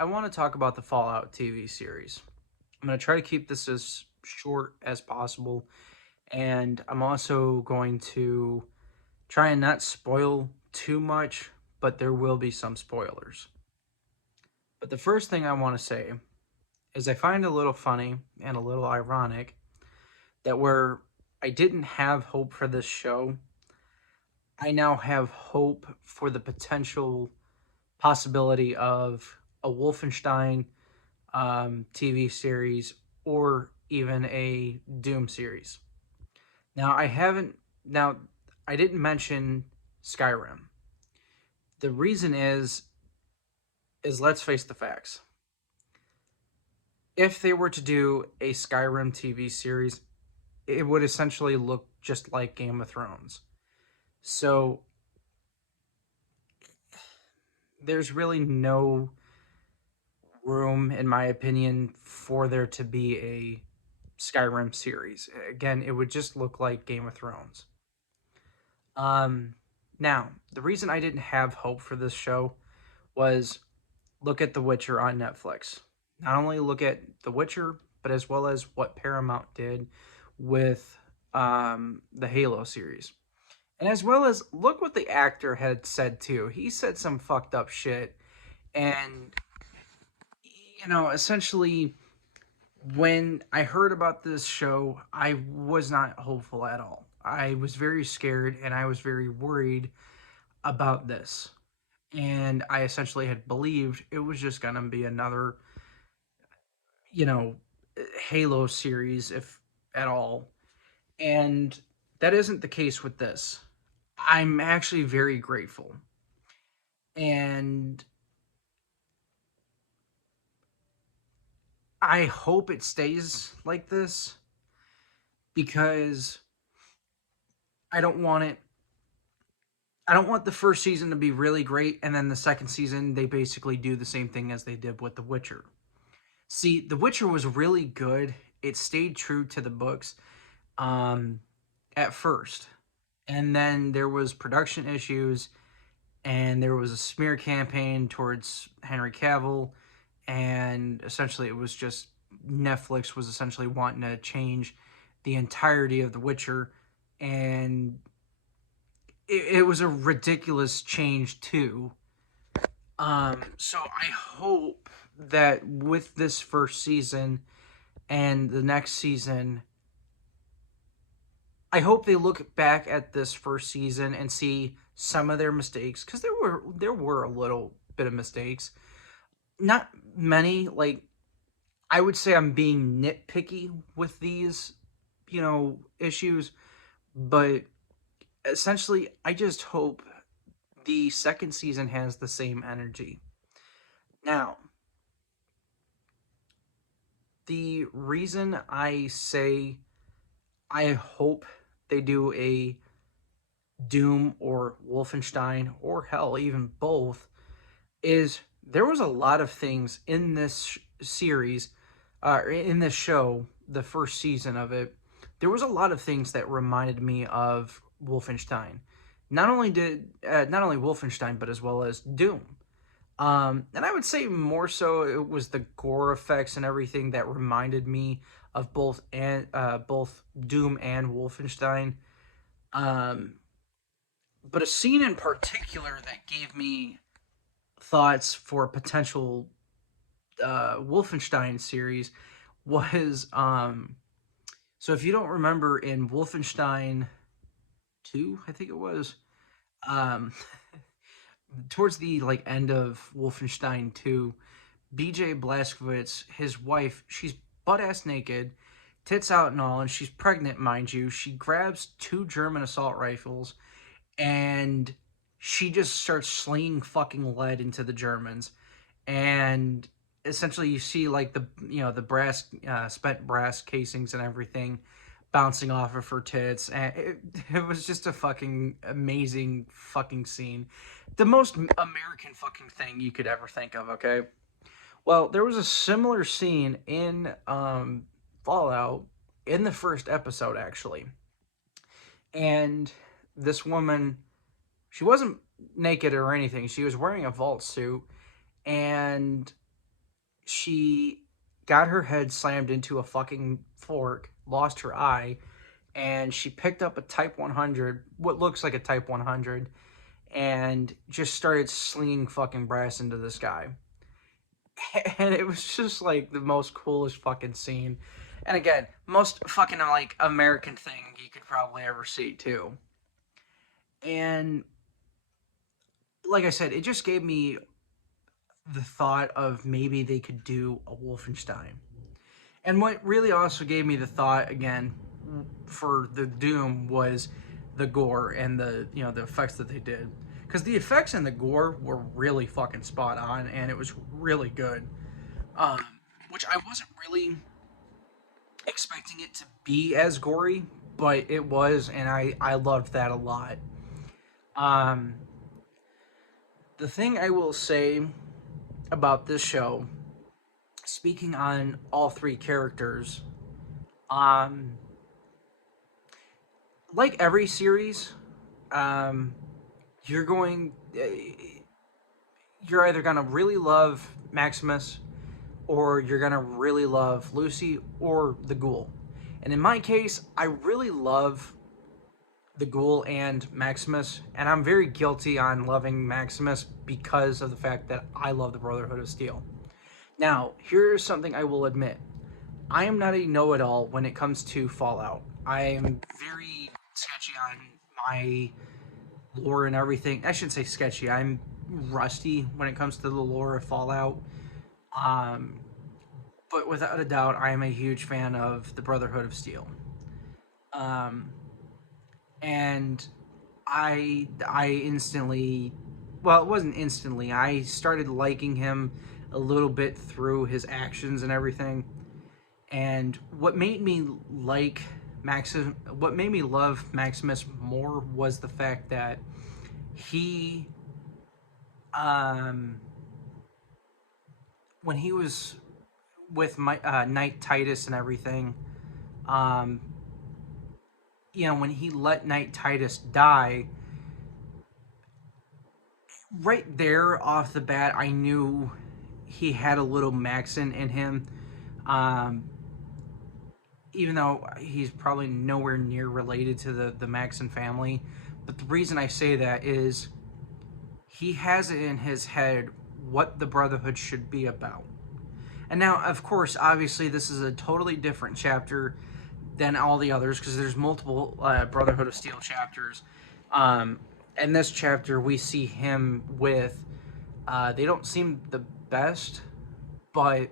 I want to talk about the Fallout TV series. I'm going to try to keep this as short as possible, and I'm also going to try and not spoil too much, but there will be some spoilers. But the first thing I want to say is I find it a little funny and a little ironic that where I didn't have hope for this show, I now have hope for the potential possibility of a Wolfenstein TV series or even a Doom series. Now, now, I didn't mention Skyrim. The reason is let's face the facts. If they were to do a Skyrim TV series, it would essentially look just like Game of Thrones. So there's really no room, in my opinion, for there to be a Skyrim series. Again, it would just look like Game of Thrones. Um, Now, the reason I didn't have hope for this show was look at The Witcher on Netflix. Not only look at The Witcher, but as well as what Paramount did with the Halo series. And as well as look what the actor had said too. He said some fucked up shit. And, essentially, when I heard about this show, I was not hopeful at all. I was very scared and I was very worried about this. And I essentially had believed it was just going to be another, you know, Halo series, if at all. And that isn't the case with this. I'm actually very grateful. And I hope it stays like this because I don't want it. I don't want the first season to be really great and then the second season they basically do the same thing as they did with The Witcher. See, The Witcher was really good. It stayed true to the books um, at first. And then there was production issues and there was a smear campaign towards Henry Cavill, and essentially it was just Netflix was essentially wanting to change the entirety of The Witcher, and it was a ridiculous change too. So I hope that with this first season and the next season, I hope they look back at this first season and see some of their mistakes because there were a little bit of mistakes, not many. Like I would say, I'm being nitpicky with these, issues, but essentially, I just hope the second season has the same energy. Now, the reason I say I hope they do a Doom or Wolfenstein or hell, even both, is there was a lot of things in this series, in this show, the first season of it. There was a lot of things that reminded me of Wolfenstein. Not only Wolfenstein, but as well as Doom. And I would say more so it was the gore effects and everything that reminded me of both Doom and Wolfenstein. Um, but a scene in particular that gave me thoughts for a potential Wolfenstein series was so if you don't remember in Wolfenstein 2, I think it was, um towards the like end of Wolfenstein 2, BJ Blazkowicz, his wife, she's butt ass naked, tits out and all, and she's pregnant, mind you. She grabs two German assault rifles and she just starts slinging fucking lead into the Germans. And essentially, you see like the brass, spent brass casings and everything bouncing off of her tits, and it was just a fucking amazing fucking scene, the most American fucking thing you could ever think of. Okay, well, there was a similar scene in Fallout in the first episode actually, and this woman, she wasn't naked or anything. She was wearing a vault suit, and she got her head slammed into a fucking fork, lost her eye, and she picked up a Type 100, what looks like a Type 100, and just started slinging fucking brass into the sky. And it was just like the most coolest fucking scene. And again, most fucking like American thing you could probably ever see too. And like I said, it just gave me the thought of maybe they could do a Wolfenstein. And what really also gave me the thought again for the Doom was the gore and the the effects that they did, because the effects and the gore were really fucking spot on, and it was really good. Um, which I wasn't really expecting it to be as gory, but it was, and I loved that a lot. Um, the thing I will say about this show, speaking on all three characters, um, like every series, um, you're going, you're either gonna really love Maximus, or you're gonna really love Lucy or the Ghoul. And in my case, I really love the Ghoul and Maximus, and I'm very guilty on loving Maximus because of the fact that I love the Brotherhood of Steel. Now, here's something I will admit. I am not a know-it-all when it comes to Fallout. I am very sketchy on my lore and everything. I shouldn't say sketchy. I'm rusty when it comes to the lore of Fallout. Um, but without a doubt, I am a huge fan of the Brotherhood of Steel. Um, and I instantly, well, it wasn't instantly. I started liking him a little bit through his actions and everything. And what made me like what made me love Maximus more was the fact that he, um, when he was with my Knight Titus and everything, um, when he let Knight Titus die, right there off the bat, I knew he had a little Maxon in him. Um, Even though he's probably nowhere near related to the Maxon family. But the reason I say that is he has it in his head what the Brotherhood should be about. And now, of course, obviously, this is a totally different chapter than all the others because there's multiple Brotherhood of Steel chapters. In this chapter, we see him with. They don't seem the best, but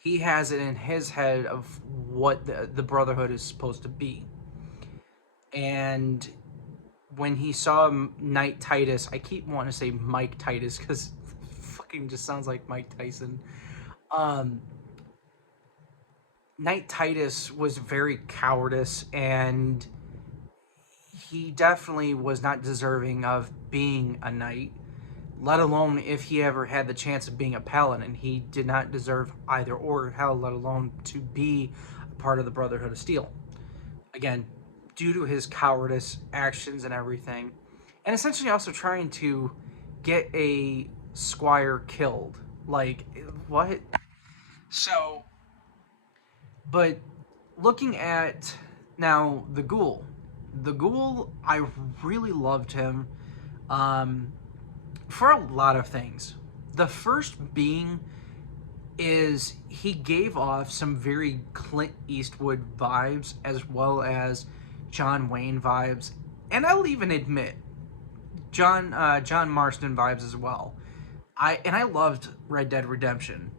he has it in his head of what the Brotherhood is supposed to be. And when he saw Knight Titus, I keep wanting to say Mike Titus because fucking just sounds like Mike Tyson. Knight Titus was very cowardice, and he definitely was not deserving of being a knight, let alone if he ever had the chance of being a paladin. He did not deserve either or, hell, let alone to be a part of the Brotherhood of Steel. Again, due to his cowardice, actions, and everything, and essentially also trying to get a squire killed. Like, what? So, but looking at now the Ghoul, I really loved him. For a lot of things. The first being is he gave off some very Clint Eastwood vibes as well as John Wayne vibes, and I'll even admit John Marston vibes as well. I loved Red Dead Redemption.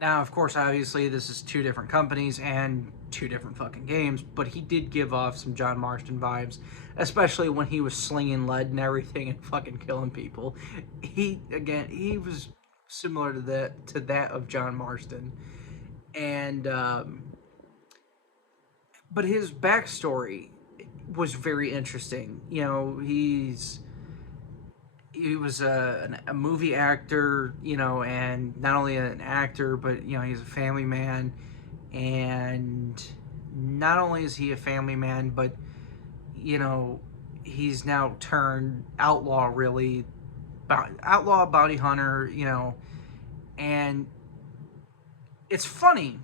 Now, of course, obviously this is two different companies and two different fucking games, but he did give off some John Marston vibes, especially when he was slinging lead and everything and fucking killing people. He was similar to that of John Marston, and but his backstory was very interesting. He was a movie actor, and not only an actor, but he's a family man. And not only is he a family man, but he's now turned outlaw, really outlaw bounty hunter, and it's funny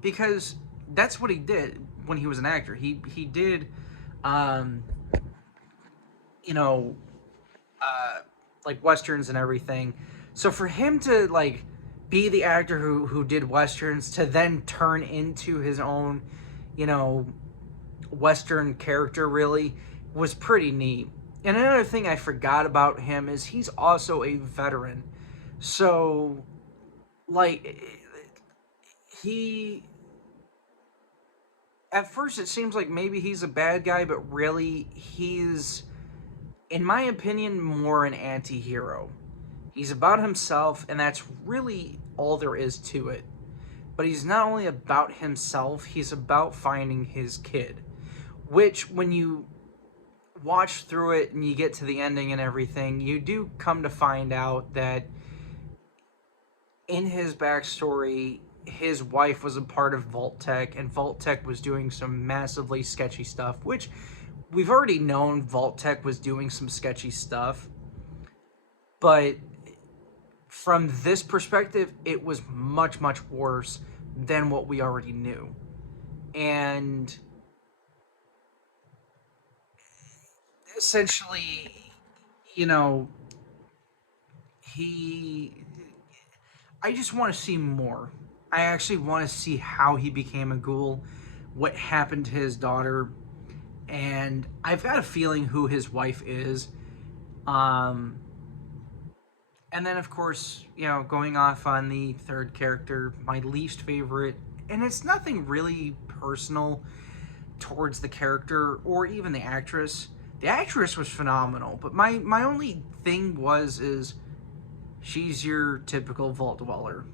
because that's what he did when he was an actor. He did, um, you know, like westerns and everything. So for him to like be the actor who did westerns to then turn into his own, you know, western character really was pretty neat. And another thing I forgot about him is he's also a veteran. So like he at first it seems like maybe he's a bad guy, but really he's, in my opinion, more an anti-hero. He's about himself, and that's really all there is to it. But he's not only about himself, he's about finding his kid. Which, when you watch through it and you get to the ending and everything, you do come to find out that in his backstory, his wife was a part of Vault-Tec, and Vault-Tec was doing some massively sketchy stuff, which we've already known Vault-Tec was doing some sketchy stuff. But from this perspective, it was much, much worse than what we already knew. And essentially, you know, he. I just want to see more. I actually want to see how he became a ghoul, what happened to his daughter, and I've got a feeling who his wife is. Um, and then, of course, going off on the third character, my least favorite, and it's nothing really personal towards the character or even the actress. The actress was phenomenal, but my only thing is she's your typical vault dweller.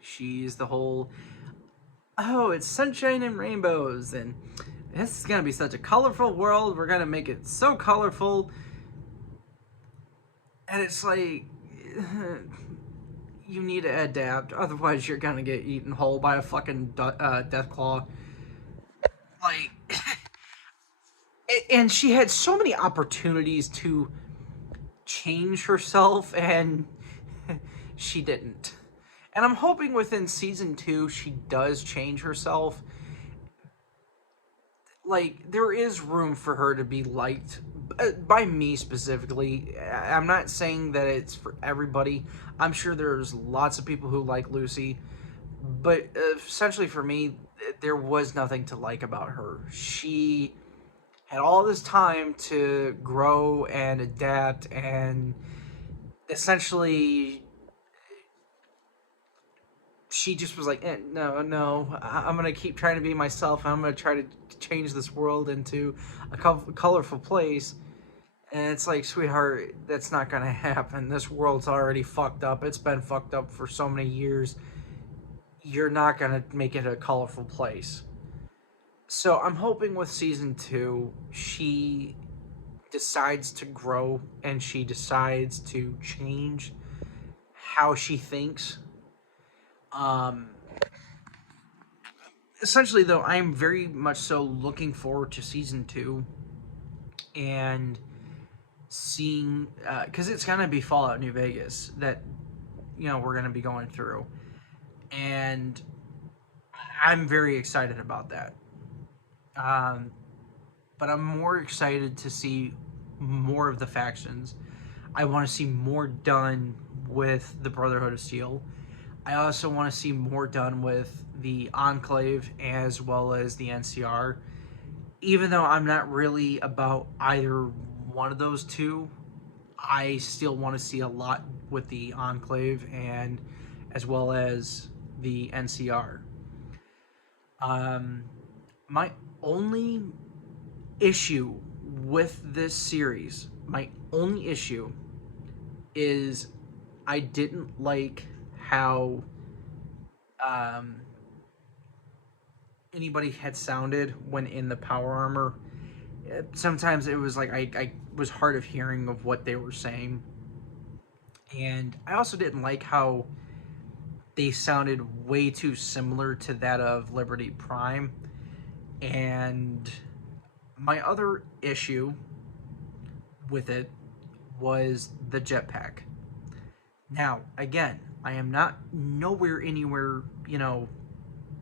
She's the whole, oh, it's sunshine and rainbows, and this is gonna be such a colorful world. We're gonna make it so colorful, and it's like, you need to adapt, otherwise you're gonna get eaten whole by a fucking death claw. Like, and she had so many opportunities to change herself, and she didn't. And I'm hoping within season 2 she does change herself. Like, there is room for her to be liked by me specifically. I'm not saying that it's for everybody. I'm sure there's lots of people who like Lucy, but essentially for me, there was nothing to like about her. She had all this time to grow and adapt, and essentially she just was like, no, I'm gonna keep trying to be myself. I'm gonna try to change this world into a colorful place. And it's like, sweetheart, that's not gonna happen. This world's already fucked up. It's been fucked up for so many years. You're not gonna make it a colorful place. So I'm hoping with season 2, she decides to grow and she decides to change how she thinks. Um, Essentially, though, I'm very much so looking forward to season 2 and seeing, because it's gonna be Fallout New Vegas that we're gonna be going through, and I'm very excited about that. Um, but I'm more excited to see more of the factions. I want to see more done with the Brotherhood of Steel. I also want to see more done with the Enclave as well as the NCR. Even though I'm not really about either one of those two, I still want to see a lot with the Enclave and as well as the NCR. My only issue with this series, my only issue is I didn't like how anybody had sounded when in the power armor. Sometimes it was like I was hard of hearing of what they were saying. And I also didn't like how they sounded way too similar to that of Liberty Prime. And my other issue with it was the jetpack. Now, again, I am not nowhere anywhere,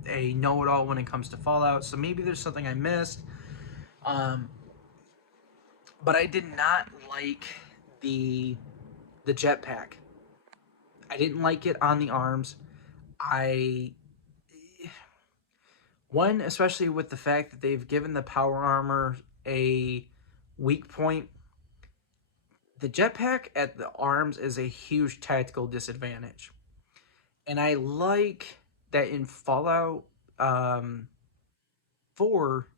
a know-it-all when it comes to Fallout. So maybe there's something I missed. Um, but I did not like the the jetpack. I didn't like it on the arms. I One, especially with the fact that they've given the power armor a weak point. The jetpack at the arms is a huge tactical disadvantage. And I like that in Fallout um, 4,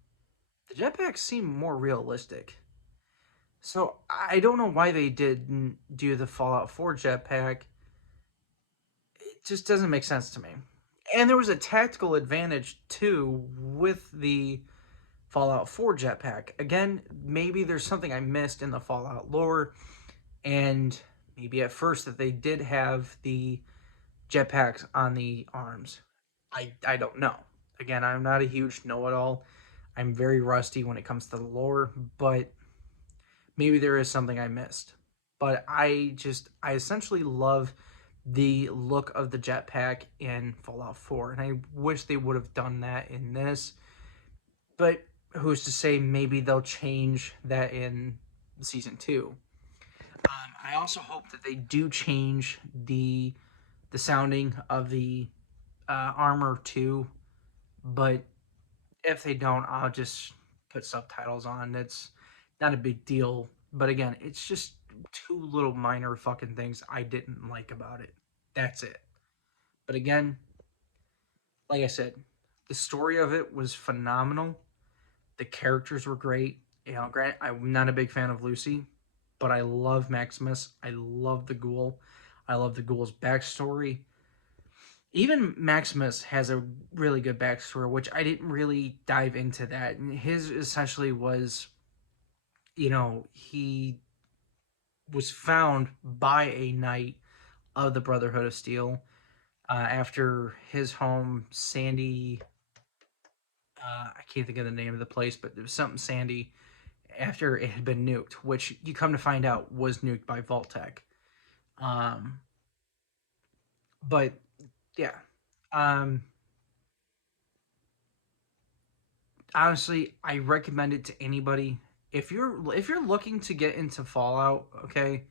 the jetpacks seem more realistic. So I don't know why they didn't do the Fallout 4 jetpack. It just doesn't make sense to me. And there was a tactical advantage too with the Fallout 4 jetpack. Again, maybe there's something I missed in the Fallout lore, and maybe at first that they did have the jetpacks on the arms. I don't know. Again, I'm not a huge know-it-all. I'm very rusty when it comes to the lore, but maybe there is something I missed. But I essentially love the look of the jetpack in Fallout 4, and I wish they would have done that in this. But who's to say maybe they'll change that in season 2. I also hope that they do change the sounding of the armor too, but if they don't, I'll just put subtitles on. It's not a big deal. But again, it's just two little minor fucking things I didn't like about it. That's it. But again, like I said, the story of it was phenomenal. The characters were great. Grant, I'm not a big fan of Lucy, but I love Maximus. I love the ghoul. I love the ghoul's backstory. Even Maximus has a really good backstory, which I didn't really dive into that. And his essentially was, he was found by a knight of the Brotherhood of Steel after his home, Sandy. I can't think of the name of the place, but it was something Sandy after it had been nuked, which you come to find out was nuked by Vault-Tec. Um, but yeah, um, honestly, I recommend it to anybody. If you're looking to get into Fallout, okay,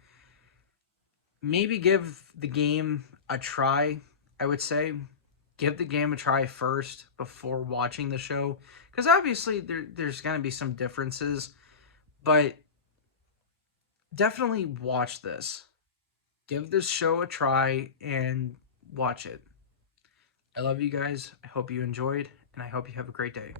maybe give the game a try. I would say give the game a try first before watching the show, because obviously there's gonna be some differences, but definitely watch this. Give this show a try and watch it. I love you guys. I hope you enjoyed, and I hope you have a great day.